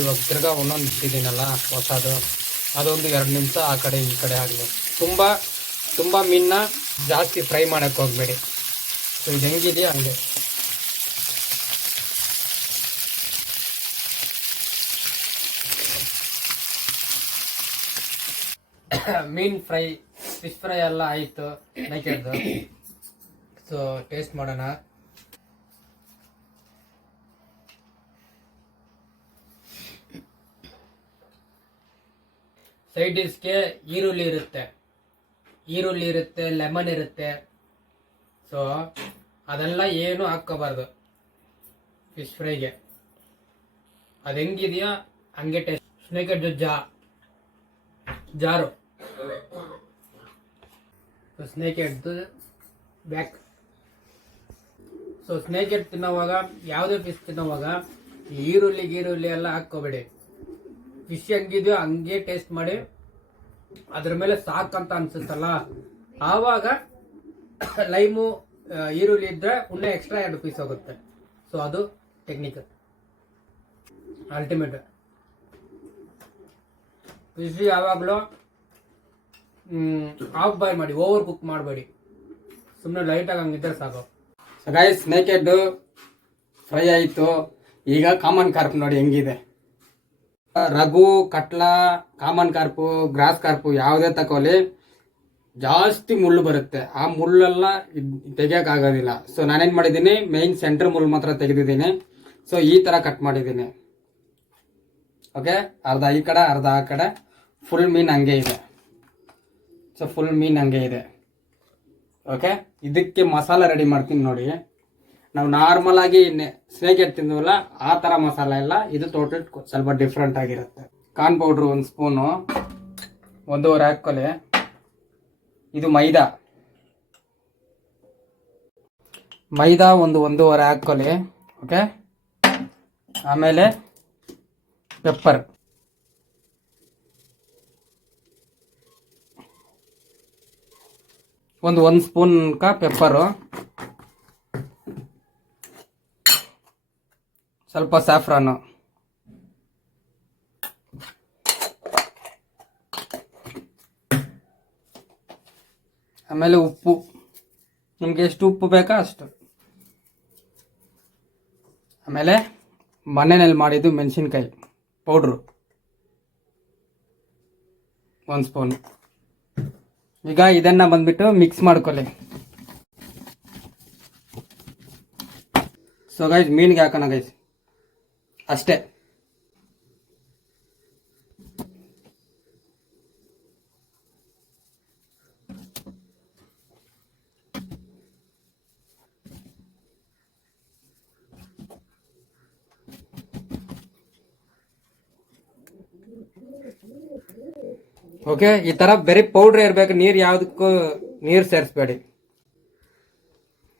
ಇವಾಗ ತಿರ್ಗಾ ಒಂದೊಂದು ಇಟ್ಟಿದ್ದೀನಲ್ಲ ಹೊಸದು, ಅದೊಂದು 2 ನಿಮಿಷ ಆ ಕಡೆ ಈ ಕಡೆ ಆಗಲಿ. ತುಂಬ ಮೀನನ್ನ ಜಾಸ್ತಿ ಫ್ರೈ ಮಾಡೋಕ್ಕೆ ಹೋಗಬೇಡಿ. ಸೊ ಇದು ಹೆಂಗಿದೆಯಾ ಹಂಗೆ. ಮೀನು ಫ್ರೈ, ಫಿಶ್ ಫ್ರೈ ಎಲ್ಲ ಆಯಿತು ನೈಕೆಡ್ದು. ಸೊ ಟೇಸ್ಟ್ ಮಾಡೋಣ. ಸೈಡ್ ಡಿಶ್ಗೆ ಈರುಳ್ಳಿ ಇರುತ್ತೆ, ಲೆಮನ್ ಇರುತ್ತೆ. ಸೊ ಅದೆಲ್ಲ ಏನು ಹಾಕ್ಕೋಬಾರ್ದು ಫಿಶ್ ಫ್ರೈಗೆ. ಅದು ಹೆಂಗಿದೆಯಾ ಹಂಗೆ ಟೇಸ್ಟ್. ಸ್ನೇಕ್ ಹೆಡ್ ಜಾರು. ಸೊ ಸ್ನೇಕ್ ಹೆಡ್ದು ಬ್ಯಾಕ್. ಸೊ ಸ್ನೇಕ್ ಹೆಡ್ ತಿನ್ನೋವಾಗ, ಯಾವುದೇ ಫಿಶ್ ತಿನ್ನೋವಾಗ ಈರುಳ್ಳಿ ಎಲ್ಲ ಹಾಕ್ಕೋಬೇಡಿ. ಫಿಶ್ ಹೆಂಗಿದೆಯೋ ಹಂಗೆ ಟೇಸ್ಟ್ ಮಾಡಿ, ಅದ್ರ ಮೇಲೆ ಸಾಕಂತ ಅನ್ಸುತ್ತಲ್ಲ ಆವಾಗ ಲೈಮು ಈರುಳ್ಳಿ ಇದ್ದರೆ ಇನ್ನೂ ಎಕ್ಸ್ಟ್ರಾ 2 ಪೀಸ್ ಹೋಗುತ್ತೆ. ಸೊ ಅದು ಟೆಕ್ನಿಕ್ ಅಲ್ಟಿಮೇಟ್. ಫಿಶ್ ಯಾವಾಗಲೂ ಹಾಫ್ ಬಾಯ್ ಮಾಡಿ, ಓವರ್ ಕುಕ್ ಮಾಡಬೇಡಿ. ಸುಮ್ಮನೆ ಲೈಟಾಗಿ ಹಂಗಿದ್ರೆ ಸಾಕು. So guys, snake head fry ಆಯಿತು. ಈಗ ಕಾಮನ್ ಕಾರ್ಪ್ ನೋಡಿ ಹೆಂಗಿದೆ. ರಘು, ಕಟ್ಲಾ, ಕಾಮನ್ ಕಾರ್ಪು, ಗ್ರಾಸ್ ಕಾರ್ಪು ಯಾವುದೇ ತಗೊಳ್ಳಿ ಜಾಸ್ತಿ ಮುಳ್ಳು ಬರುತ್ತೆ. ಆ ಮುಳ್ಳೆಲ್ಲ ತೆಗಿಯೋಕ್ಕಾಗೋದಿಲ್ಲ. ಸೊ ನಾನೇನು ಮಾಡಿದ್ದೀನಿ, ಮೇಯ್ನ್ ಸೆಂಟ್ರ್ ಮುಳ್ಳು ಮಾತ್ರ ತೆಗೆದಿದ್ದೀನಿ. ಸೊ ಈ ಥರ ಕಟ್ ಮಾಡಿದ್ದೀನಿ. ಓಕೆ, ಅರ್ಧ ಈ ಕಡೆ ಅರ್ಧ ಆ ಕಡೆ. ಫುಲ್ ಮೀನು ಹಂಗೆ ಇದೆ. ಸೊ ಫುಲ್ ಮೀನು ಹಂಗೆ ಇದೆ. ಓಕೆ, ಇದಕ್ಕೆ ಮಸಾಲ ರೆಡಿ ಮಾಡ್ತೀನಿ ನೋಡಿ. ನಾವು ನಾರ್ಮಲ್ ಆಗಿ ಸ್ನೇಕ್ ಎಡ್ ತಿಂದ್ವಲ್ಲ ಆ ಥರ ಮಸಾಲ ಇಲ್ಲ, ಇದು ಟೋಟಲ್ ಸ್ವಲ್ಪ ಡಿಫ್ರೆಂಟ್ ಆಗಿರುತ್ತೆ. ಕಾರ್ನ್ ಪೌಡ್ರು 1 ಸ್ಪೂನು, 1.5 ಹಾಕೊಳ್ಳಿ. ಇದು ಮೈದಾ 1.5 ಹಾಕೊಳ್ಳಿ. ಓಕೆ, ಆಮೇಲೆ ಪೆಪ್ಪರ್ ಒಂದು 1 ಸ್ಪೂನ್ ಪೆಪ್ಪರು, ಸ್ವಲ್ಪ ಸ್ಯಾಫ್ರಾನು, ಆಮೇಲೆ ಉಪ್ಪು, ನಿಮಗೆ ಎಷ್ಟು ಉಪ್ಪು ಬೇಕಾ ಅಷ್ಟು. ಆಮೇಲೆ ಮನೆಯಲ್ಲಿ ಮಾಡಿದ್ದು ಮೆಣಸಿನ್ಕಾಯಿ ಪೌಡ್ರು 1 ಸ್ಪೂನ್. ಈಗ ಇದನ್ನ ಬಂದ್ಬಿಟ್ಟು ಮಿಕ್ಸ್ ಮಾಡ್ಕೊಳ್ಳಿ. ಸೊ ಗೈಸ್ ಮೀನಿಗೆ ಹಾಕೋಣ ಗೈಸ್ ಅಷ್ಟೇ. ಓಕೆ, ಈ ತರ ಬರೀ ಪೌಡ್ರ್ ಇರ್ಬೇಕು, ನೀರು ಯಾವುದಕ್ಕೂ ನೀರು ಸೇರಿಸ್ಬೇಡಿ.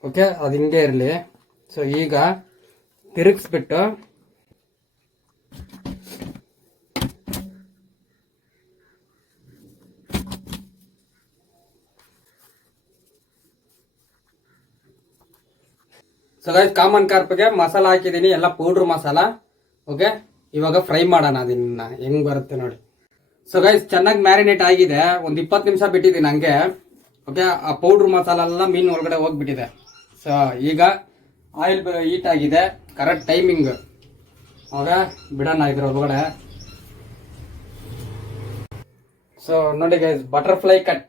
ಓಕೆ, ಅದು ಹಿಂಗೆ ಇರಲಿ. ಸೊ ಈಗ ತಿರುಗಿಸ್ಬಿಟ್ಟು ಸೊ ಗೈಸ್ ಕಾಮನ್ ಕಾರ್ಪ್ಗೆ ಮಸಾಲ ಹಾಕಿದ್ದೀನಿ, ಎಲ್ಲ ಪೌಡ್ರ್ ಮಸಾಲ. ಓಕೆ, ಇವಾಗ ಫ್ರೈ ಮಾಡೋಣ, ಅದನ್ನ ಹೆಂಗ್ ಬರುತ್ತೆ ನೋಡಿ. ಸೊ ಗೈಸ್ ಚೆನ್ನಾಗಿ ಮ್ಯಾರಿನೇಟ್ ಆಗಿದೆ, ಒಂದು 20 ನಿಮಿಷ ಬಿಟ್ಟಿದ್ದೀನಿ ಹಂಗೆ. ಓಕೆ, ಆ ಪೌಡ್ರ್ ಮಸಾಲ ಎಲ್ಲ ಮೀನು ಒಳಗಡೆ ಹೋಗ್ಬಿಟ್ಟಿದೆ. ಸೊ ಈಗ ಆಯಿಲ್ ಹೀಟ್ ಆಗಿದೆ, ಕರೆಕ್ಟ್ ಟೈಮಿಂಗ್. ಆಗ ಬಿಡೋಣ ಇದ್ರ ಒಳಗಡೆ. ಸೊ ನೋಡಿ ಗೈಸ್, ಬಟರ್ಫ್ಲೈ ಕಟ್.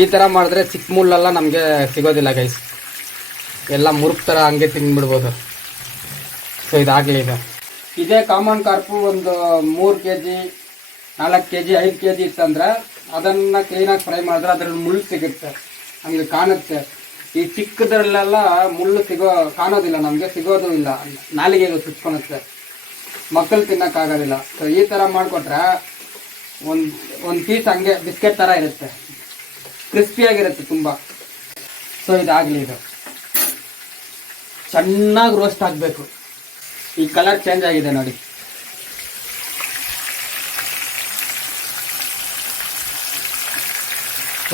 ಈ ತರ ಮಾಡಿದ್ರೆ ಚಿಕ್ಕ ಮುಳ್ಳೆಲ್ಲ ನಮಗೆ ಸಿಗೋದಿಲ್ಲ ಗೈಸ್, ಎಲ್ಲ ಮುರುಕ್ ತರ ಹಂಗೆ ತಿಂದ್ಬಿಡ್ಬೋದು. ಸೊ ಇದಾಗಲಿ. ಇದೇ ಕಾಮನ್ ಕಾರ್ಪು ಒಂದು 3 kg 4 kg 5 kg ಇತ್ತಂದ್ರೆ ಅದನ್ನ ಕ್ಲೀನಾಗಿ ಫ್ರೈ ಮಾಡಿದ್ರೆ ಅದ್ರಲ್ಲಿ ಮುಳ್ಳು ಸಿಗುತ್ತೆ, ನಮಗೆ ಕಾಣುತ್ತೆ. ಈ ಚಿಕ್ಕದ್ರಲ್ಲೆಲ್ಲ ಮುಳ್ಳು ಕಾಣೋದಿಲ್ಲ, ನಮಗೆ ಸಿಗೋದು ಇಲ್ಲ, ನಾಲಿಗೆಗೆ ಸುಚ್ಕೊಳುತ್ತೆ, ಮಕ್ಕಳು ತಿನ್ನೋಕ್ಕಾಗೋದಿಲ್ಲ. ಸೊ ಈ ಥರ ಮಾಡಿಕೊಟ್ರೆ ಒಂದು ಪೀಸ್ ಹಂಗೆ ಬಿಸ್ಕೆಟ್ ಥರ ಇರುತ್ತೆ, ಕ್ರಿಸ್ಪಿಯಾಗಿರುತ್ತೆ ತುಂಬ. ಸೊ ಇದಾಗಲಿ, ಇದು ಚೆನ್ನಾಗಿ ರೋಸ್ಟ್ ಆಗಬೇಕು. ಈ ಕಲರ್ ಚೇಂಜ್ ಆಗಿದೆ ನೋಡಿ.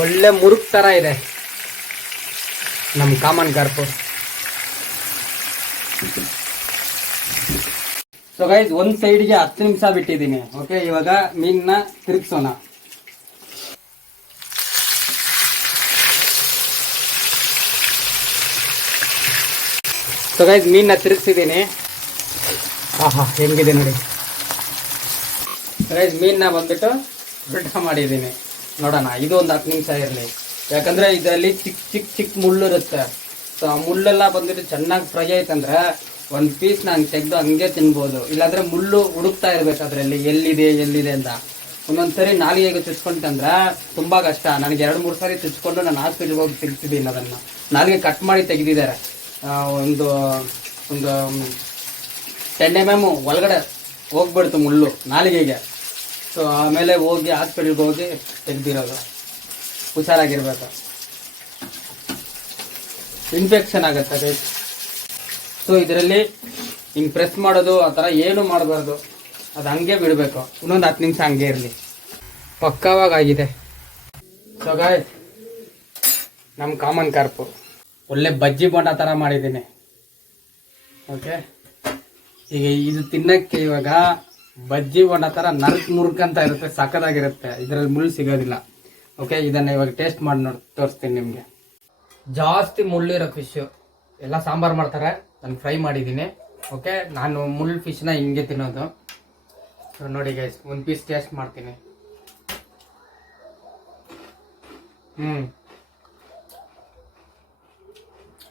ಒಳ್ಳೆ ಮುರುಕ್ ಥರ ಇದೆ ನಮ್ಮ ಕಾಮನ್ ಕಾರ್ಪು. ಸೊ ಗೈಸ್ ಒಂದು ಸೈಡ್ಗೆ 10 ನಿಮಿಷ ಬಿಟ್ಟಿದ್ದೀನಿ. ಓಕೆ, ಇವಾಗ ಮೀನನ್ನ ತಿರುಗಿಸೋಣ. ಸೊ ಗೈಸ್ ಮೀನನ್ನ ತಿರುಗಿಸಿದ್ದೀನಿ. ಆಹಾ ಹೆಂಗಿದೆ ನೋಡಿ. ಗೈಸ್ ಮೀನನ್ನ ಬಂದ್ಬಿಟ್ಟು ಉಲ್ಟಾ ಮಾಡಿದ್ದೀನಿ, ನೋಡೋಣ. ಇದು ಒಂದು 10 ನಿಮಿಷ ಇರಲಿ, ಯಾಕಂದ್ರೆ ಇದರಲ್ಲಿ ಚಿಕ್ಕ ಮುಳ್ಳು ಇರುತ್ತೆ. ಸೊ ಆ ಮುಳ್ಳೆಲ್ಲ ಬಂದ್ಬಿಟ್ಟು ಚೆನ್ನಾಗಿ ಫ್ರೈ ಆಯ್ತಂದ್ರೆ ಒಂದು ಪೀಸ್ ನಾನು ತೆಗೆದು ಹಂಗೆ ತಿನ್ಬೋದು. ಇಲ್ಲಾಂದ್ರೆ ಮುಳ್ಳು ಹುಡುಕ್ತಾ ಇರ್ಬೇಕು ಅದರಲ್ಲಿ, ಎಲ್ಲಿದೆ ಅಂತ. ಒಂದೊಂದ್ಸರಿ ನಾಲಿಗೆಗೆ ಚುಚ್ಕೊಂತಂದ್ರೆ ತುಂಬಾ ಕಷ್ಟ. ನನಗೆ 2-3 ಸಾರಿ ಚುಚ್ಕೊಂಡು ನಾನು ಹಾಸ್ಪಿಟ್ಲ್ಗೆ ಹೋಗಿ ತೆಗ್ತಿದ್ದೀನಿ. ಅದನ್ನು ನಾಲಿಗೆ ಕಟ್ ಮಾಡಿ ತೆಗೆದಿದ್ದಾರೆ. ಒಂದು 10 mm ಒಳಗಡೆ ಹೋಗ್ಬಿಡ್ತು ಮುಳ್ಳು ನಾಲಿಗೆಗೆ. ಸೊ ಆಮೇಲೆ ಹೋಗಿ ಹಾಸ್ಪಿಟ್ಲ್ಗೆ ಹೋಗಿ ತೆಗ್ದಿರೋದು. ಹುಷಾರಾಗಿರ್ಬೇಕು, ಇನ್ಫೆಕ್ಷನ್ ಆಗುತ್ತೆ. ಸೊ ಇದರಲ್ಲಿ ಹಿಂಗೆ ಪ್ರೆಸ್ ಮಾಡೋದು ಆ ಥರ ಏನು ಮಾಡಬಾರ್ದು, ಅದು ಹಂಗೆ ಬಿಡಬೇಕು. ಇನ್ನೊಂದು 10 ನಿಮಿಷ ಹಂಗೆ ಇರಲಿ, ಪಕ್ಕವಾಗಿದೆ. ಸೊ ಗಾಯ್ಸ್ ನಮ್ಮ ಕಾಮನ್ ಕಾರ್ಪು ಒಳ್ಳೆ ಬಜ್ಜಿ ಬೋಂಡ ಥರ ಮಾಡಿದ್ದೀನಿ. ಓಕೆ, ಈಗ ಇದು ತಿನ್ನಕ್ಕೆ ಇವಾಗ ಬಜ್ಜಿ ಬೋಂಡ ಥರ ಮುರುಕಂತ ಇರುತ್ತೆ, ಸಕ್ಕದಾಗಿರುತ್ತೆ. ಇದರಲ್ಲಿ ಮುಳ್ಳು ಸಿಗೋದಿಲ್ಲ. ಓಕೆ, ಇದನ್ನು ಇವಾಗ ಟೇಸ್ಟ್ ಮಾಡಿ ತೋರಿಸ್ತೀನಿ ನಿಮಗೆ. ಜಾಸ್ತಿ ಮುಳ್ಳಿರೋ ಫಿಶ್ಶು ಎಲ್ಲ ಸಾಂಬಾರು ಮಾಡ್ತಾರೆ, ನಾನು ಫ್ರೈ ಮಾಡಿದ್ದೀನಿ. ಓಕೆ, ನಾನು ಮುಳ್ಳು ಫಿಶ್ನ ಹಿಂಗೆ ತಿನ್ನೋದು. ನೋಡಿ ಗೈಸ್, ಒಂದು ಪೀಸ್ ಟೇಸ್ಟ್ ಮಾಡ್ತೀನಿ.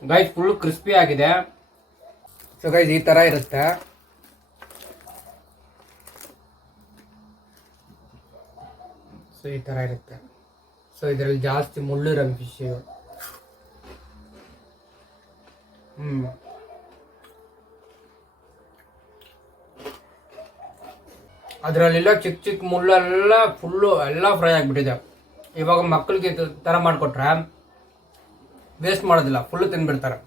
ಗೈಸ್ ಫುಲ್ ಕ್ರಿಸ್ಪಿ ಆಗಿದೆ. ಸೊ ಗೈಸ್ ಈ ಥರ ಇರುತ್ತೆ. ಸೊ ಈ ಥರ ಇರುತ್ತೆ. ಸೊ ಇದರಲ್ಲಿ ಜಾಸ್ತಿ ಮುಳ್ಳಿರೋ ಫಿಶ್ ಇವು. ಅದರಲ್ಲೆಲ್ಲ ಚಿಕ್ಕ ಚಿಕ್ಕ ಮುಳ್ಳೆಲ್ಲ ಫುಲ್ಲು ಎಲ್ಲ ಫ್ರೈ ಆಗಿಬಿಟ್ಟಿದೆ. ಇವಾಗ ಮಕ್ಕಳಿಗೆ ಥರ ಮಾಡಿಕೊಟ್ರೆ ವೇಸ್ಟ್ ಮಾಡೋದಿಲ್ಲ, ಫುಲ್ಲು ತಿಂದ್ಬಿಡ್ತಾರೆ.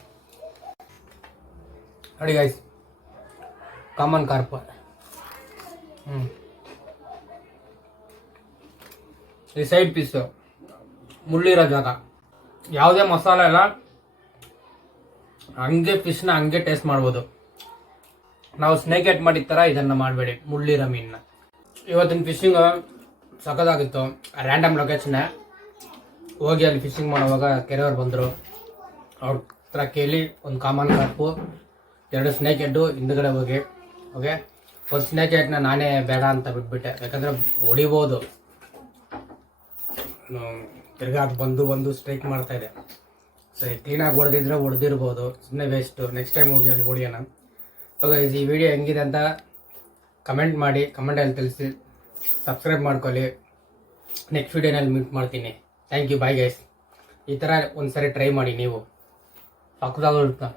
ನೋಡಿ ಗೈಸ್, ಕಾಮನ್ ಕಾರ್ಪ್. ಈ ಸೈಡ್ ಪೀಸು ಮುಳ್ಳಿರೋ ಜಾಗ, ಯಾವುದೇ ಮಸಾಲೆ ಇಲ್ಲ, ಹಂಗೆ ಫಿಶ್ನ ಹಂಗೆ ಟೇಸ್ಟ್ ಮಾಡ್ಬೋದು. ನಾವು ಸ್ನೇಕ್ ಏಟ್ ಮಾಡಿದ ಥರ ಇದನ್ನು ಮಾಡಬೇಡಿ, ಮುಳ್ಳಿರೋ ಮೀನನ್ನ. ಇವತ್ತಿನ ಫಿಶಿಂಗ್ ಸಖತ್ತಾಗಿತ್ತು. ರ್ಯಾಂಡಮ್ ಲೊಕೇಶನ್ನೇ. ಹೋಗಿ ಅಲ್ಲಿ ಫಿಶಿಂಗ್ ಮಾಡುವಾಗ ಕೆರೆಯವ್ರು ಬಂದರು. ಅವ್ರ ಹತ್ರ ಕೇಳಿ ಒಂದು ಕಾಮನ್ ಕಾರ್ಪು, 2 ಸ್ನೇಕ್ ಹೆಡ್ಡು ಹಿಂದ್ಗಡೆ ಹೋಗಿ. ಓಕೆ, ಒಂದು ಸ್ನೇಕ್ ಹೆಡ್ನ ನಾನೇ ಬೇಡ ಅಂತ ಬಿಟ್ಬಿಟ್ಟೆ, ಯಾಕಂದರೆ ಹೊಡಿಬೋದು. ತಿರ್ಗಾ ಅದು ಬಂದು ಸ್ಟ್ರೈಕ್ ಮಾಡ್ತಾ ಇದೆ. ಸೊ ಕ್ಲೀನಾಗಿ ಹೊಡೆದಿದ್ರೆ ಹೊಡೆದಿರ್ಬೋದು, ಸುಮ್ಮನೆ ವೇಸ್ಟು. ನೆಕ್ಸ್ಟ್ ಟೈಮ್ ಹೋಗಿ ಅಲ್ಲಿ ಹೊಡಿಯೋಣ. ಓಕೆ, ಈ ವಿಡಿಯೋ ಹೆಂಗಿದೆ ಅಂತ ಕಮೆಂಟ್ ಮಾಡಿ, ಕಮೆಂಟಲ್ಲಿ ತಿಳಿಸಿ. ಸಬ್ಸ್ಕ್ರೈಬ್ ಮಾಡ್ಕೊಳ್ಳಿ. ನೆಕ್ಸ್ಟ್ ವಿಡಿಯೋನಲ್ಲಿ ಮೀಟ್ ಮಾಡ್ತೀನಿ. Thank you, bye guys. ಈ ಥರ ಒಂದು ಸರಿ ಟ್ರೈ ಮಾಡಿ ನೀವು, ಸಕ್ಕತ್ತಾಗಿರುತ್ತೆ.